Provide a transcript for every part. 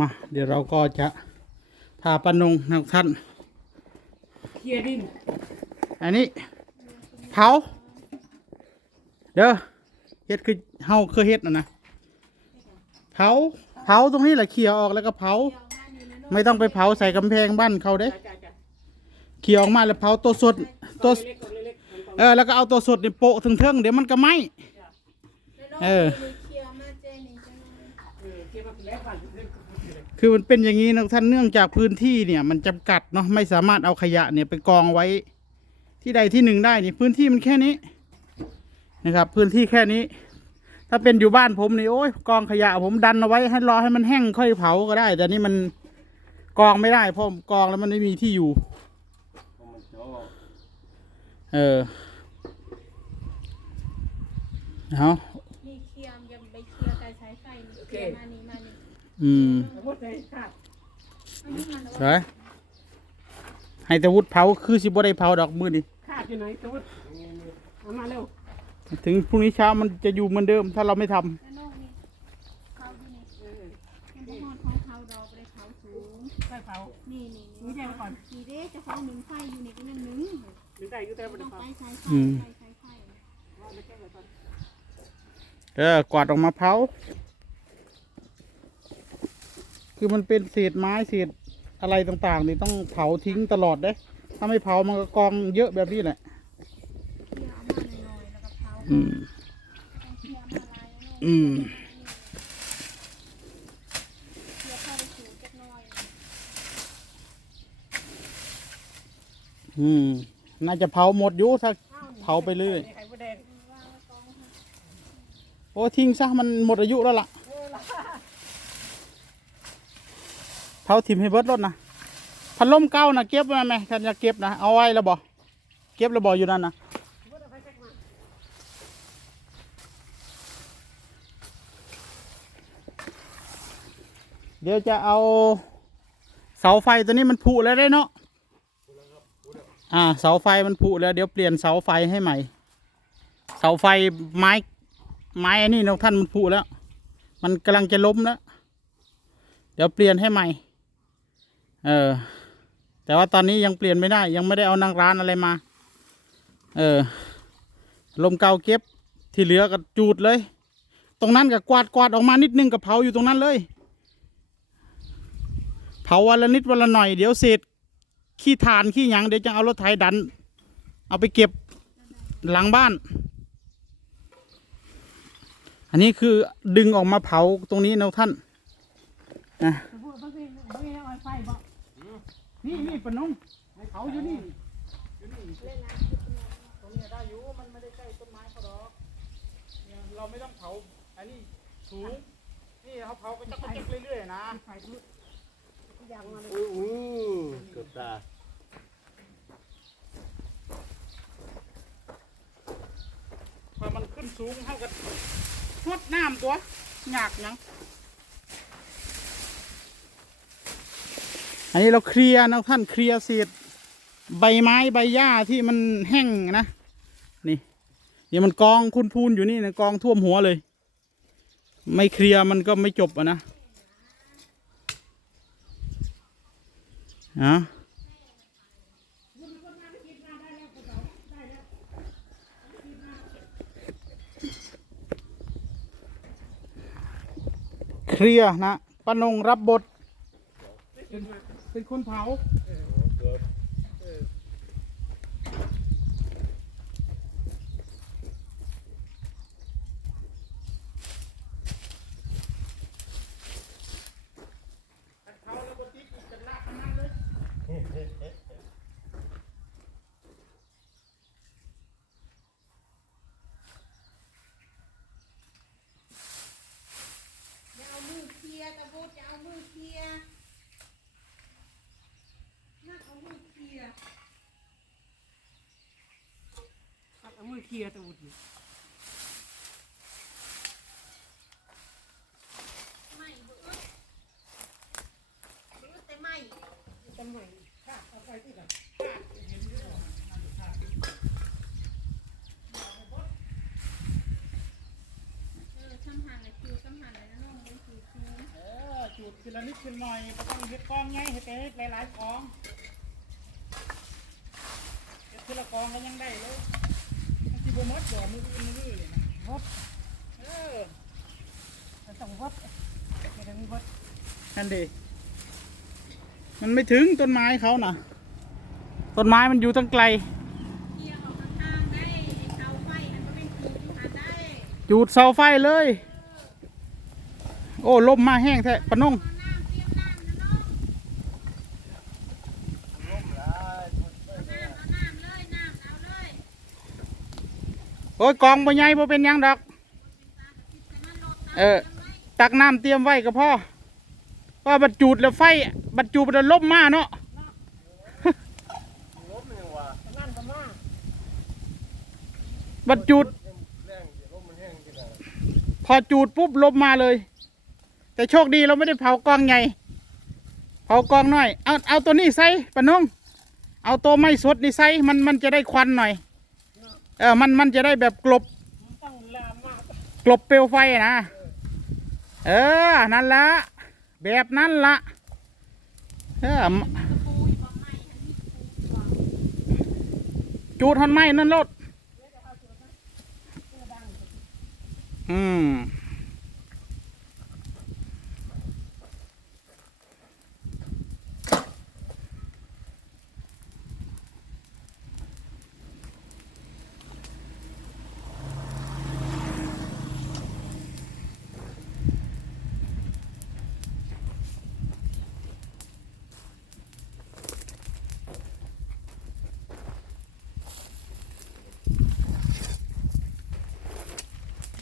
มา เดี๋ยวเราก็จะพาปานงนักท่านเคลียร์ดิน อันนี้เผาเด้อเฮ็ดคือเฮาเคยเฮ็ดนะนะเผาเผาตรงนี้แหละเขี่ยออกแล้วก็เผา ไม่ต้องไปเผาใส่กำแพงบ้านเขาเด้จ้าจ้าจ้าเขี่ยออกมาแล้วเผาตัวสดตัวเล็กๆเล็กๆมันเออแล้วก็เอาตัวสดนี่โปะถึงเทิงๆเดี๋ยวมันก็ไหม้เออเคียวมาเจนี่จังเลยเออเคลียร์มาแล้วบ้านเล็กๆเลยคือมันเป็นอย่างนี้นะท่านเนื่องจากพื้นที่เนี่ยมันจำกัดเนาะไม่สามารถเอาขยะเนี่ยไปกองไว้ที่ใดที่หนึ่งได้นี่พื้นที่มันแค่นี้นะครับ พื้นที่แค่นี้ ถ้าเป็นอยู่บ้านผมนี่โอ้ยกองขยะผมดันเอาไว้ให้รอให้มันแห้งค่อยเผาก็ได้ แต่นี่มันกองไม่ได้เพราะกองแล้วมันไม่มีที่อยู่เออเอานี่เคียวยังไปเคียวไก่สายไฟนี่เคียวมานี่มานี่อืม เอาหมดเลยค่ะอันนี้มันสวยให้แต่วุฒเผาคือสิบ่ได้เผาดอกมือนี่ค่าที่ไหนสมมติเอามาเร็วถึงพรุ่งนี้เช้ามันจะอยู่เหมือนเดิม ถ้าเราไม่ทำแล้วนอกนี่เขาที่นี่เออมันบ่ฮอดของเขาดอกบ่ได้เขาสูง ใส่เผา นี่นี่นี่แยกไว้ก่อนทีเด้เจะเขาหนึ่งไฟอยู่นี่ก็นั่นหนึ่งหรือได้อยู่แต่บ่ได้ต้องเผาไปสายไฟอืมไปสายไฟ ว่าไม่แก้ไว้ก่อน เออกวาดออกมาเผา คือมันเป็นเศษไม้เศษอะไรต่างๆ นี่ต้องเผาทิ้งตลอดเด้ ถ้าไม่เผามันก็กองเยอะแบบนี้แหละเคียวเอามาหน่อยๆแล้วก็เผาอืมต้องเคียวมาหลายแล้วเนาะอืมเคียวเข้าไปสูงจักหน่อยอืม น่าจะเผาหมดอยู่ถ้าเผาไปเรื่อยไข่มดแดงว่างไว้กองค่ะโอ้ทิ้งซะมันหมดอายุแล้วล่ะ เผาถิ่มให้เบิดรถนะพัดลมเก้านะเก็บไว้ไหมท่านจะเก็บนะเอาไว้แล้วบ่เก็บแล้วบ่อยู่นั่นนะเดี๋ยวจะเอาเสาไฟตัวนี้มันผุแล้วได้เนาะอ่าเสาไฟมันผุแล้วเดี๋ยวเปลี่ยนเสาไฟให้ใหม่ เสาไฟไม้ไม้อันนี้นะท่านมันผุแล้ว มันกำลังจะล้มแล้วเดี๋ยวเปลี่ยนให้ใหม่ เออ แต่ว่าตอนนี้ยังเปลี่ยนไม่ได้ ยังไม่ได้เอานางร้านอะไรมา เออ ลมเกาเก็บที่เหลือก็จูดเลย ตรงนั้นก็กวาดกวาดออกมานิดนึงกับเผาอยู่ตรงนั้นเลย เผาวันละนิดวันละหน่อยเดี๋ยวเศษขี้ฐานขี้หยังเดี๋ยวจะเอารถไถดัน เอาไปเก็บหลังบ้าน อันนี้คือดึงออกมาเผาตรงนี้นะท่านนะ งทีบางทีเอาไฟบ่นี่นี่ปะน้องให้เผาอยู่นี่ตรงนี้ได้อยู่มันไม่ได้ใกล้ต้นไม้เขาดอกเนี่ยเราไม่ต้องเผาอันนี้สูงนี่เขาเผาก็จะกระจิกเรื่อยๆนะไฟลุกอย่างมาเลยอู้อู้เกือบตาพอมันขึ้นสูงเท่ากับทดน้ำตัวหยากหยัง อันนี้เราเคลียร์นะท่านเคลียร์เศษใบไม้ใบหญ้าที่มันแห้งนะนี่เนี่มันกองคุณพูนอยู่นี่นะกองท่วมหัวเลย ไม่เคลียร์มันก็ไม่จบอะนะอะเคลียร์นะปนงรับบท เป็นคนเผา อย่าเอามือเคลียร์ตะบูดอย่าเอามือเคลียร์นักเอามือเคลียร์ เอามือเคลียร์ตะวุดนี่ไม่เบื่อเบื่อแต่ไม่ทำไมค่ะเอาไฟที่กันเออช่ำหันเลยคิวช่ำหันเลยนะน้องเลยคิวคิวเออจุดทีละนิดทีละหน่อยก็ต้องเฮ็ดกองไงเฮ็ดแต่เฮ็ดหลายๆกองเฮ็ดทีละกองก็ยังได้เลย มันสิบ่มดดอมืออื่นมือนี่นะหมดเออต้องหมดไม่ได้มีหมดนั่นดิมันไม่ถึงต้นไม้เขาน่ะ ต้นไม้มันอยู่ตั้งไกลเคลียร์ออกข้างๆได้ไอ้เสาไฟเป็นคูที่หันได้จูดเสาไฟเลย โอ้ลมมาแห้งแท้ปะนง เอาน้ำเตรียมน้ำนะน้องเอาน้ำเอาน้ำเลยน้ำเอาเลย โอ้ยกองบ่ใหญ่บ่เป็นหยังดอกแต่มันลดน้ำเออ ตักน้ำเตรียมไว้ก็พอว่าบัดจูดแล้วไฟบัดจูดแล้วลมมาเนาะล้มยังวะนั่นก็มาบัดจูดแรงเดี๋ยวล้มมันแห้งกันนะพอจูดปุ๊บลมมาเลย แต่โชคดีเราไม่ได้เผากองใหญ่ เผากองน้อย เอาเอาตัวนี้ใส่ปะน้อง เอาตัวไม้สดนี่ใส่มันมันจะได้ควันหน่อย เออมันมันจะได้แบบกลบกลบเปลวไฟนะ เออ นั่นละแบบนั้นละเออกระปูอยู่บ่ไหม้อันนี้ปูอยู่บ่จูดทอนไม้นั่นรถอืม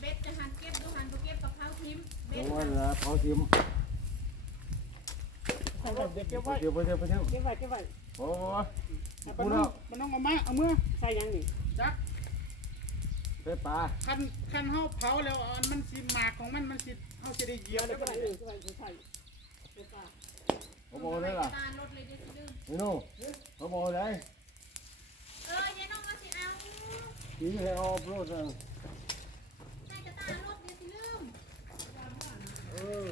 เบ็ดจะหันเก็บดูหันบ่เก็บกับเขาทิม เพ เบ็ดราะว่าละเขาทิมใส่ไว้เก็บไว้เดี๋ยวไปเดี๋ยวไปเดี๋ยวเก็บไว้เก็บไว้โอ้ยเอาปะน้องปะน้องเอามาเอามือใส่ยังนี่จักไปปลาคันคันเฮาเผาแล้วอันมันสิหมากของมันมันสิเฮาสิได้เหยียบเดี๋แล้ยววก็ก็ได้ได้เออใส่ใส่ใส่ปลาเขาบอกได้ล่ะตาลดเลยเดี๋ยวสิลืมนี่นู่เขาบอกได้เออยายน้องเอาสิเอาทีนี้ให้เอาโปรดนะใส่กระตาลดเดี๋ยวสิลืม เออ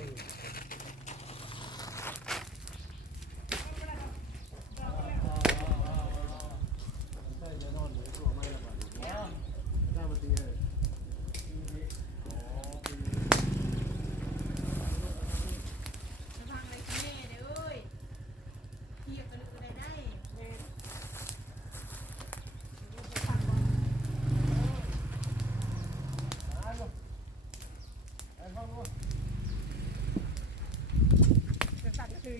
ระวังอะไรกันแน่เด้อเอ้ยเทียบกันเลยก็ได้ได้ จะสั่นก็คือ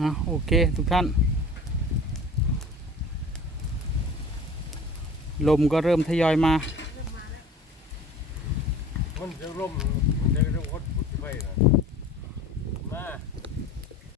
อะโอเคทุกท่าน ลมก็เริ่มทยอยมา มันจะล่มมันจะเรื่องวัดบุตรไฟนะมา